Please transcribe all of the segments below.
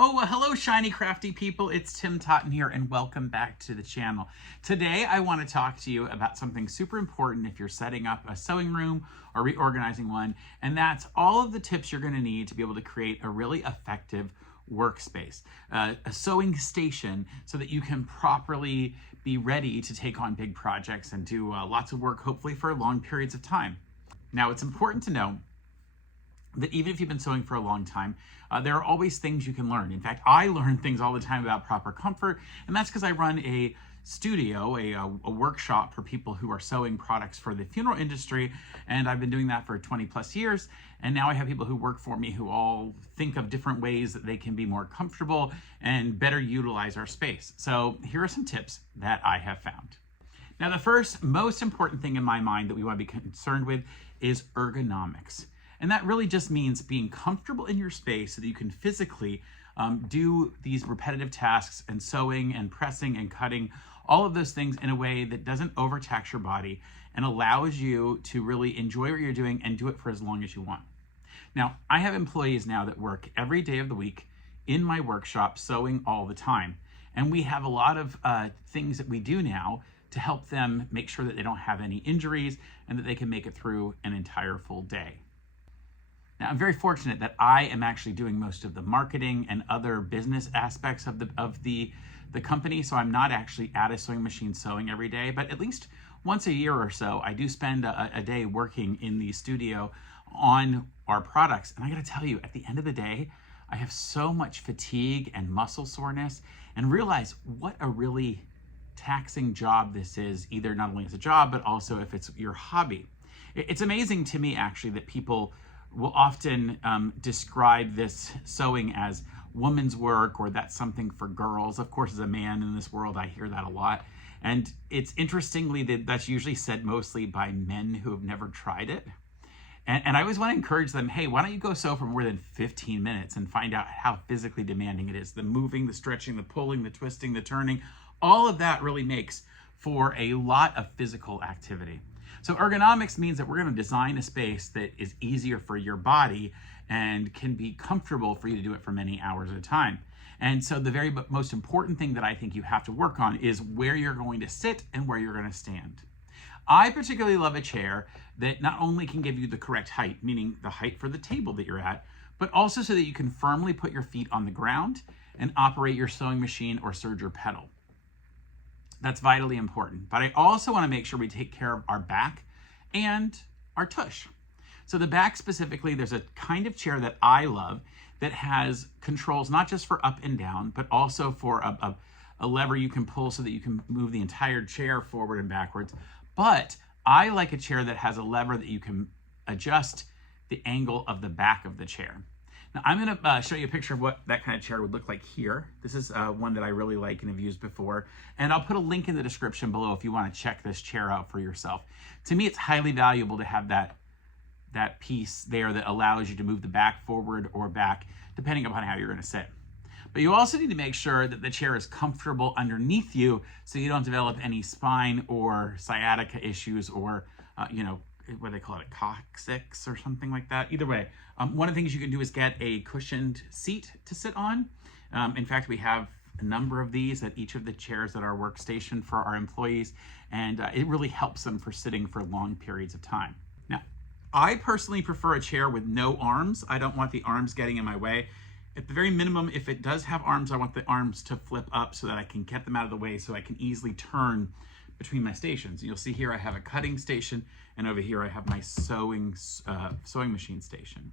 Oh, well, hello, Shiny Crafty People. It's Tim Totten here, and welcome back to the channel. Today, I want to talk to you about something super important if you're setting up a sewing room or reorganizing one, and that's all of the tips you're going to need to be able to create a really effective workspace, a sewing station, so that you can properly be ready to take on big projects and do lots of work, hopefully for long periods of time. Now, it's important to know that even if you've been sewing for a long time, there are always things you can learn. In fact, I learn things all the time about proper comfort, and that's because I run a studio, a workshop for people who are sewing products for the funeral industry, and I've been doing that for 20 plus years, and now I have people who work for me who all think of different ways that they can be more comfortable and better utilize our space. So here are some tips that I have found. Now, the first most important thing in my mind that we want to be concerned with is ergonomics. And that really just means being comfortable in your space so that you can physically do these repetitive tasks and sewing and pressing and cutting, all of those things in a way that doesn't overtax your body and allows you to really enjoy what you're doing and do it for as long as you want. Now, I have employees now that work every day of the week in my workshop sewing all the time. And we have a lot of things that we do now to help them make sure that they don't have any injuries and that they can make it through an entire full day. Now, I'm very fortunate that I am actually doing most of the marketing and other business aspects of the company, so I'm not actually at a sewing machine sewing every day, but at least once a year or so, I do spend a day working in the studio on our products. And I gotta tell you, at the end of the day, I have so much fatigue and muscle soreness and realize what a really taxing job this is, either not only as a job, but also if it's your hobby. It's amazing to me, actually, that people will often describe this sewing as woman's work, or that's something for girls. Of course, as a man in this world, I hear that a lot. And it's interestingly that that's usually said mostly by men who have never tried it. And I always want to encourage them, hey, why don't you go sew for more than 15 minutes and find out how physically demanding it is. The moving, the stretching, the pulling, the twisting, the turning, all of that really makes for a lot of physical activity. So ergonomics means that we're going to design a space that is easier for your body and can be comfortable for you to do it for many hours at a time. And so the very most important thing that I think you have to work on is where you're going to sit and where you're going to stand. I particularly love a chair that not only can give you the correct height, meaning the height for the table that you're at, but also so that you can firmly put your feet on the ground and operate your sewing machine or serger pedal. That's vitally important. But I also want to make sure we take care of our back and our tush. So the back specifically, there's a kind of chair that I love that has controls not just for up and down, but also for a lever you can pull so that you can move the entire chair forward and backwards. But I like a chair that has a lever that you can adjust the angle of the back of the chair. Now, I'm going to show you a picture of what that kind of chair would look like here. This is one that I really like and have used before. And I'll put a link in the description below if you want to check this chair out for yourself. To me, it's highly valuable to have that piece there that allows you to move the back forward or back, depending upon how you're going to sit. But you also need to make sure that the chair is comfortable underneath you so you don't develop any spine or sciatica issues or, what they call it, a coccyx or something like that. Either way, one of the things you can do is get a cushioned seat to sit on. In fact, we have a number of these at each of the chairs at our workstation for our employees, and it really helps them for sitting for long periods of time. Now, I personally prefer a chair with no arms. I don't want the arms getting in my way. At the very minimum, if it does have arms, I want the arms to flip up so that I can get them out of the way so I can easily turn between my stations. You'll see here I have a cutting station, and over here I have my sewing machine station.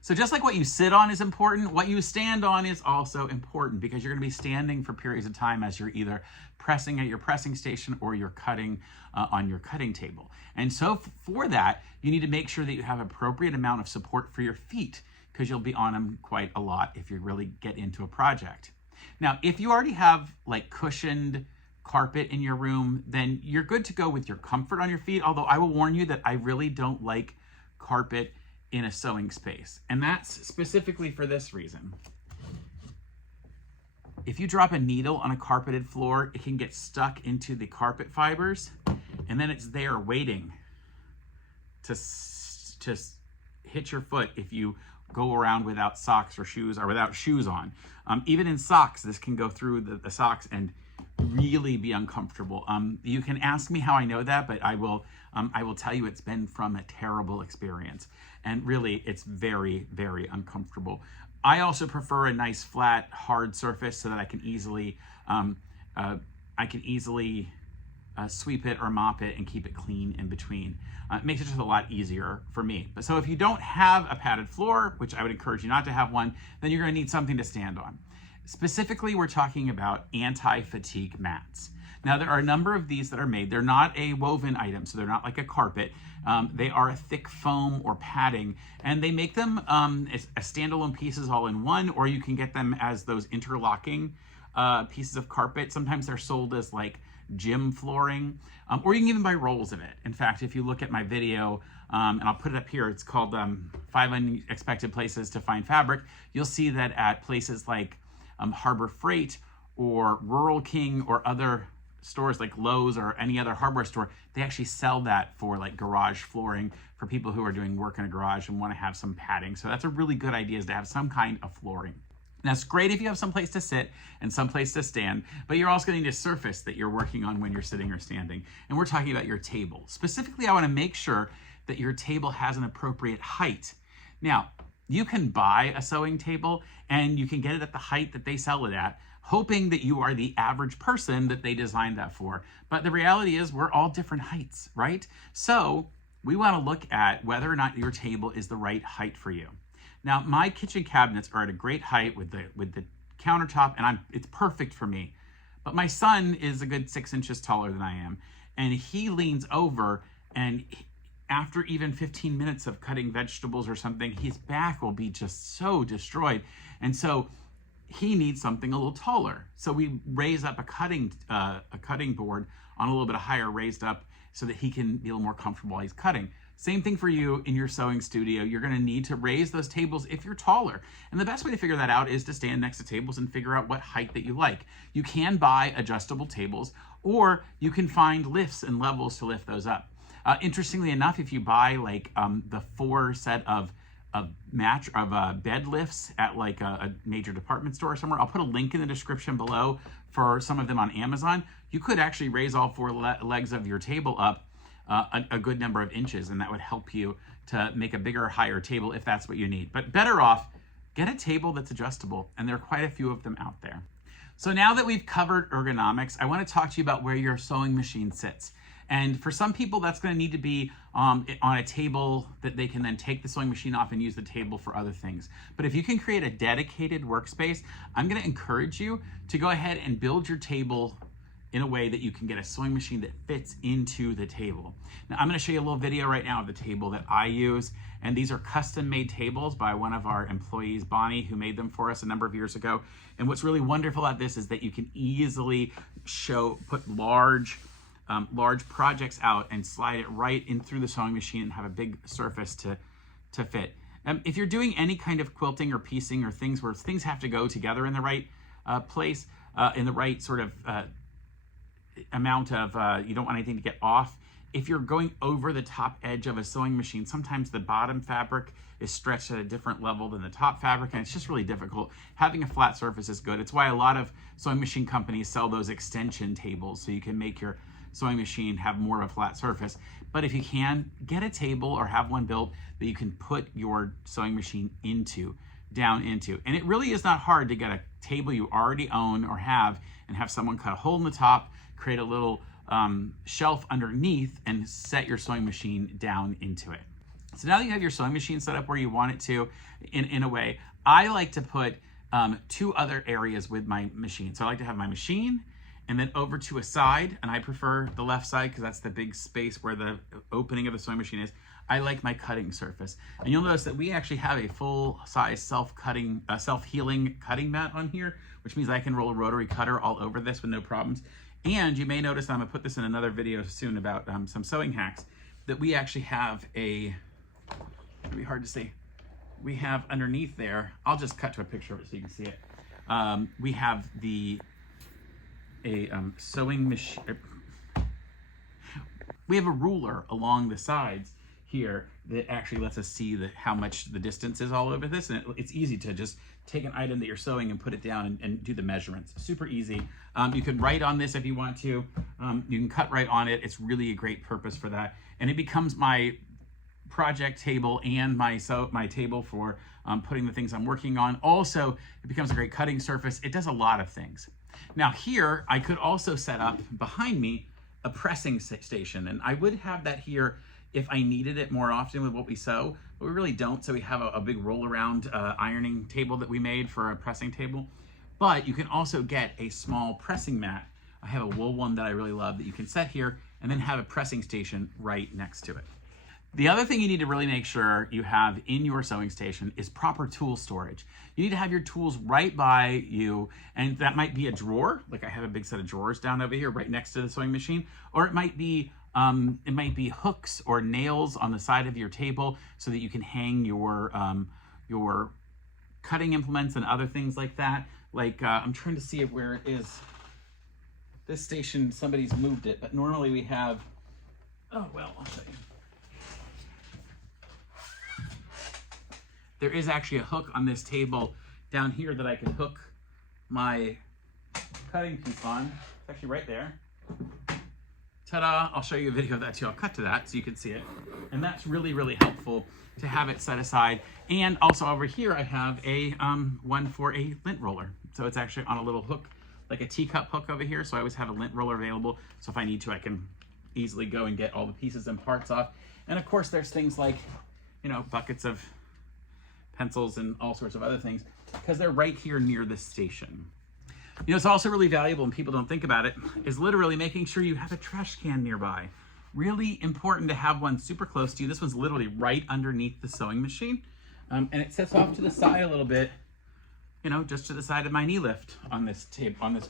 So just like what you sit on is important, what you stand on is also important, because you're going to be standing for periods of time as you're either pressing at your pressing station or you're cutting on your cutting table. And so for that, you need to make sure that you have appropriate amount of support for your feet, because you'll be on them quite a lot if you really get into a project. Now, if you already have like cushioned carpet in your room, then you're good to go with your comfort on your feet. Although I will warn you that I really don't like carpet in a sewing space. And that's specifically for this reason. If you drop a needle on a carpeted floor, it can get stuck into the carpet fibers, and then it's there waiting to hit your foot if you go around without socks or shoes or without shoes on. Even in socks, this can go through the socks and really be uncomfortable. You can ask me how I know that, but I will tell you it's been from a terrible experience. And really, it's very, very uncomfortable. I also prefer a nice, flat, hard surface so that I can easily sweep it or mop it and keep it clean in between. It makes it just a lot easier for me. But so if you don't have a padded floor, which I would encourage you not to have one, then you're going to need something to stand on. Specifically, we're talking about anti-fatigue mats. Now, there are a number of these that are made. They're not a woven item, so they're not like a carpet. They are a thick foam or padding, and they make them as standalone pieces all in one, or you can get them as those interlocking pieces of carpet. Sometimes they're sold as like gym flooring, or you can even buy rolls of it. In fact, if you look at my video, and I'll put it up here, it's called 5 Unexpected Places to Find Fabric. You'll see that at places like Harbor Freight or Rural King or other stores like Lowe's or any other hardware store, they actually sell that for like garage flooring for people who are doing work in a garage and want to have some padding. So that's a really good idea, is to have some kind of flooring. And that's great if you have some place to sit and some place to stand, but you're also going to need a surface that you're working on when you're sitting or standing. And we're talking about your table. Specifically, I want to make sure that your table has an appropriate height. Now, you can buy a sewing table and you can get it at the height that they sell it at, hoping that you are the average person that they designed that for. But the reality is we're all different heights, right? So we want to look at whether or not your table is the right height for you. Now, my kitchen cabinets are at a great height with the countertop, and it's perfect for me. But my son is a good 6 inches taller than I am, and he leans over, and after even 15 minutes of cutting vegetables or something, his back will be just so destroyed. And so he needs something a little taller. So we raise up a cutting board on a little bit higher, raised up, so that he can be a little more comfortable while he's cutting. Same thing for you in your sewing studio. You're going to need to raise those tables if you're taller. And the best way to figure that out is to stand next to tables and figure out what height that you like. You can buy adjustable tables, or you can find lifts and levels to lift those up. Interestingly enough, if you buy like the 4 set of bed lifts at like a major department store or somewhere, I'll put a link in the description below for some of them on Amazon. You could actually raise all 4 legs of your table up a good number of inches, and that would help you to make a bigger, higher table if that's what you need. But better off, get a table that's adjustable, and there are quite a few of them out there. So now that we've covered ergonomics, I want to talk to you about where your sewing machine sits. And for some people, that's going to need to be on a table that they can then take the sewing machine off and use the table for other things. But if you can create a dedicated workspace, I'm going to encourage you to go ahead and build your table in a way that you can get a sewing machine that fits into the table. Now, I'm going to show you a little video right now of the table that I use. And these are custom made tables by one of our employees, Bonnie, who made them for us a number of years ago. And what's really wonderful about this is that you can easily put large projects out and slide it right in through the sewing machine and have a big surface to fit. If you're doing any kind of quilting or piecing or things where things have to go together in the right place, in the right sort of amount of, you don't want anything to get off. If you're going over the top edge of a sewing machine, sometimes the bottom fabric is stretched at a different level than the top fabric, and it's just really difficult. Having a flat surface is good. It's why a lot of sewing machine companies sell those extension tables, so you can make your sewing machine have more of a flat surface. But if you can, get a table or have one built that you can put your sewing machine down into. And it really is not hard to get a table you already own or have and have someone cut a hole in the top, create a little shelf underneath, and set your sewing machine down into it. So now that you have your sewing machine set up where you want it to, in a way, I like to put 2 other areas with my machine. So I like to have my machine and then over to a side, and I prefer the left side because that's the big space where the opening of the sewing machine is. I like my cutting surface. And you'll notice that we actually have a full-size self-healing cutting mat on here, which means I can roll a rotary cutter all over this with no problems. And you may notice, I'm gonna put this in another video soon about some sewing hacks, that we actually have it's gonna be hard to see. We have underneath there, I'll just cut to a picture of it so you can see it. We have sewing machine. We have a ruler along the sides here that actually lets us see how much the distance is all over this. And it's easy to just take an item that you're sewing and put it down and do the measurements. Super easy. You can write on this if you want to. You can cut right on it. It's really a great purpose for that. And it becomes my project table and my table for putting the things I'm working on. Also, it becomes a great cutting surface. It does a lot of things. Now here, I could also set up behind me a pressing station, and I would have that here if I needed it more often with what we sew, but we really don't. So we have a big roll around ironing table that we made for a pressing table. But you can also get a small pressing mat. I have a wool one that I really love that you can set here and then have a pressing station right next to it. The other thing you need to really make sure you have in your sewing station is proper tool storage. You need to have your tools right by you, and that might be a drawer, like I have a big set of drawers down over here right next to the sewing machine, or it might be hooks or nails on the side of your table so that you can hang your cutting implements and other things like that. Like I'm trying to see where it is. This station, somebody's moved it, but normally we have, oh well, I'll show you. There is actually a hook on this table down here that I can hook my cutting piece on. It's actually right there. Ta-da! I'll show you a video of that too. I'll cut to that so you can see it. And that's really, really helpful to have it set aside. And also over here, I have a one for a lint roller. So it's actually on a little hook, like a teacup hook over here. So I always have a lint roller available. So if I need to, I can easily go and get all the pieces and parts off. And of course, there's things like, you know, buckets of pencils and all sorts of other things because they're right here near the station. You know, it's also really valuable, and people don't think about it, is literally making sure you have a trash can nearby. Really important to have one super close to you. This one's literally right underneath the sewing machine. And it sits off to the side a little bit, you know, just to the side of my knee lift on this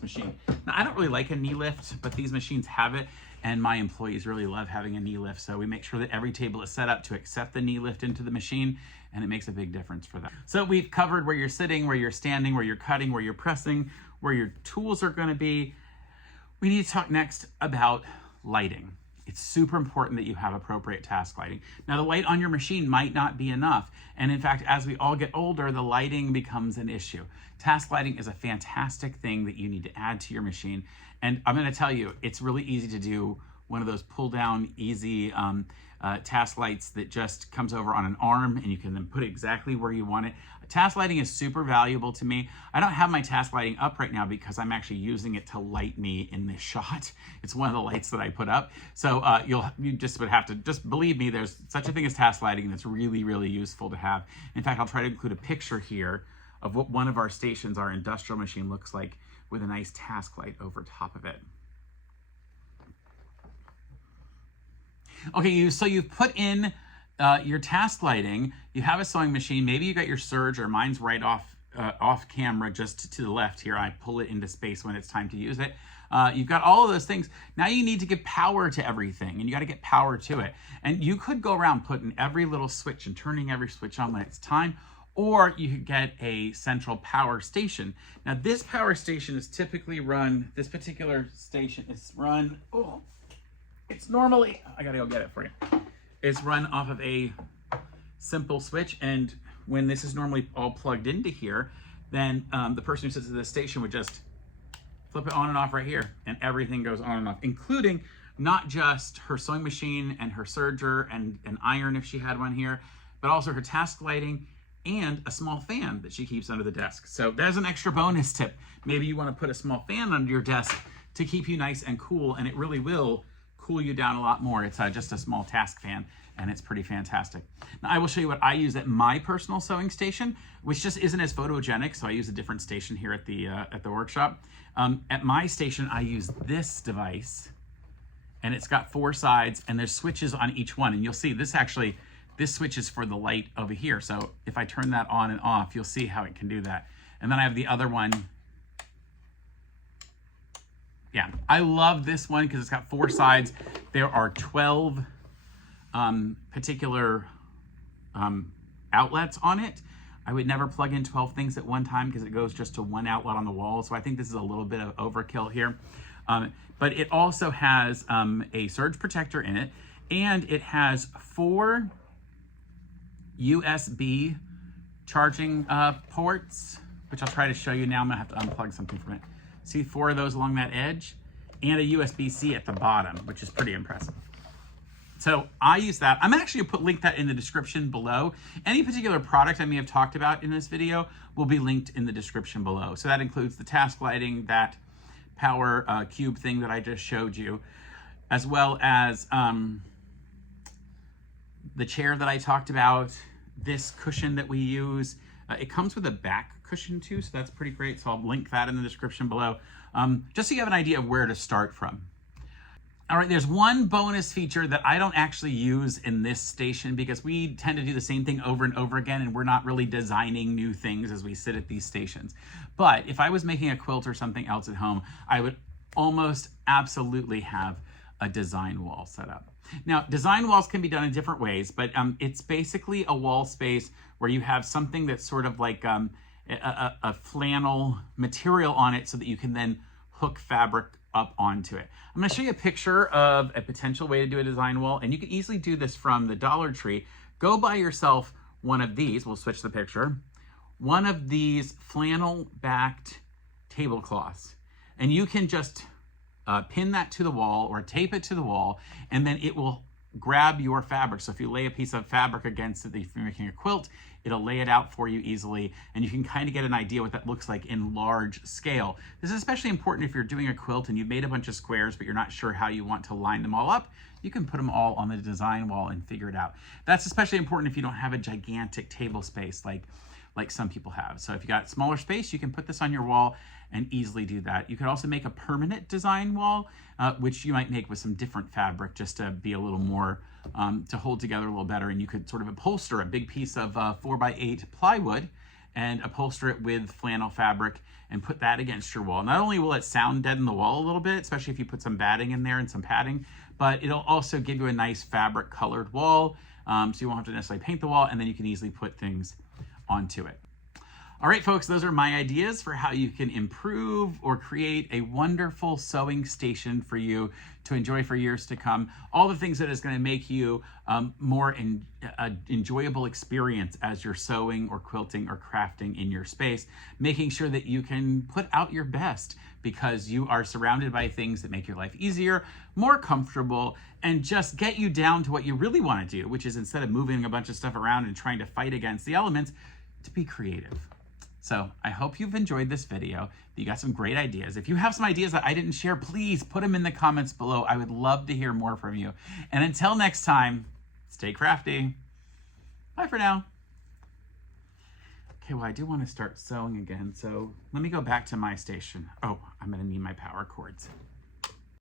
machine. Now, I don't really like a knee lift, but these machines have it, and my employees really love having a knee lift. So we make sure that every table is set up to accept the knee lift into the machine, and it makes a big difference for them. So we've covered where you're sitting, where you're standing, where you're cutting, where you're pressing, where your tools are going to be. We need to talk next about lighting. It's super important that you have appropriate task lighting. Now, the light on your machine might not be enough. And in fact, as we all get older, the lighting becomes an issue. Task lighting is a fantastic thing that you need to add to your machine. And I'm going to tell you, it's really easy to do one of those pull down, easy task lights that just comes over on an arm, and you can then put it exactly where you want it. Task lighting is super valuable to me. I don't have my task lighting up right now because I'm actually using it to light me in this shot. It's one of the lights that I put up. So you just would have to, just believe me, there's such a thing as task lighting that's really, really useful to have. In fact, I'll try to include a picture here of what one of our stations, our industrial machine, looks like with a nice task light over top of it. Okay, so you've put in your task lighting. You have a sewing machine. Maybe you got your surge, or mine's right off camera, just to the left here. I pull it into space when it's time to use it. You've got all of those things. Now you need to give power to everything, and you got to get power to it. And you could go around putting every little switch and turning every switch on when it's time, or you could get a central power station. Now this power station is typically run, this particular station is run, it's normally, I gotta go get it for you. It's run off of a simple switch, and when this is normally all plugged into here, then the person who sits at this station would just flip it on and off right here, and everything goes on and off, including not just her sewing machine and her serger and an iron if she had one here, but also her task lighting and a small fan that she keeps under the desk. So there's an extra bonus tip. Maybe you want to put a small fan under your desk to keep you nice and cool, and it really will cool you down a lot more. It's just a small task fan, and it's pretty fantastic. Now I will show you what I use at my personal sewing station, which just isn't as photogenic, so I use a different station here at the workshop. At my station, I use this device, and it's got 4 sides, and there's switches on each one, and you'll see this switch is for the light over here. So if I turn that on and off, you'll see how it can do that. And then I have the other one. Yeah, I love this one because it's got 4 sides. There are 12 particular outlets on it. I would never plug in 12 things at one time because it goes just to one outlet on the wall. So I think this is a little bit of overkill here. But it also has a surge protector in it. And it has 4 USB charging ports, which I'll try to show you now. I'm gonna have to unplug something from it. See 4 of those along that edge, and a USB-C at the bottom, which is pretty impressive. So I use that. I'm actually gonna link that in the description below. Any particular product I may have talked about in this video will be linked in the description below. So that includes the task lighting, that power cube thing that I just showed you, as well as the chair that I talked about, this cushion that we use. It comes with a back cushion too, so that's pretty great. So I'll link that in the description below, just so you have an idea of where to start from. All right, there's one bonus feature that I don't actually use in this station because we tend to do the same thing over and over again, and we're not really designing new things as we sit at these stations. But if I was making a quilt or something else at home, I would almost absolutely have a design wall set up. Now, design walls can be done in different ways, but it's basically a wall space where you have something that's sort of like a flannel material on it so that you can then hook fabric up onto it. I'm going to show you a picture of a potential way to do a design wall, and you can easily do this from the Dollar Tree. Go buy yourself one of these. We'll switch the picture. One of these flannel-backed tablecloths, and you can just pin that to the wall or tape it to the wall, and then it will grab your fabric. So if you lay a piece of fabric against it, if you're making a quilt, it'll lay it out for you easily, and you can kind of get an idea what that looks like in large scale. This is especially important if you're doing a quilt and you've made a bunch of squares, but you're not sure how you want to line them all up. You can put them all on the design wall and figure it out. That's especially important if you don't have a gigantic table space like some people have. So if you got smaller space, you can put this on your wall and easily do that. You can also make a permanent design wall, which you might make with some different fabric just to be a little more, to hold together a little better. And you could sort of upholster a big piece of 4x8 plywood and upholster it with flannel fabric and put that against your wall. Not only will it sound dead in the wall a little bit, especially if you put some batting in there and some padding, but it'll also give you a nice fabric colored wall, so you won't have to necessarily paint the wall, and then you can easily put things onto it. All right, folks, those are my ideas for how you can improve or create a wonderful sewing station for you to enjoy for years to come. All the things that is going to make you more enjoyable experience as you're sewing or quilting or crafting in your space, making sure that you can put out your best because you are surrounded by things that make your life easier, more comfortable, and just get you down to what you really want to do, which is instead of moving a bunch of stuff around and trying to fight against the elements, to be creative. So I hope you've enjoyed this video, that you got some great ideas. If you have some ideas that I didn't share, please put them in the comments below. I would love to hear more from you. And until next time, stay crafty. Bye for now. Okay, well, I do want to start sewing again, so let me go back to my station. Oh, I'm going to need my power cords.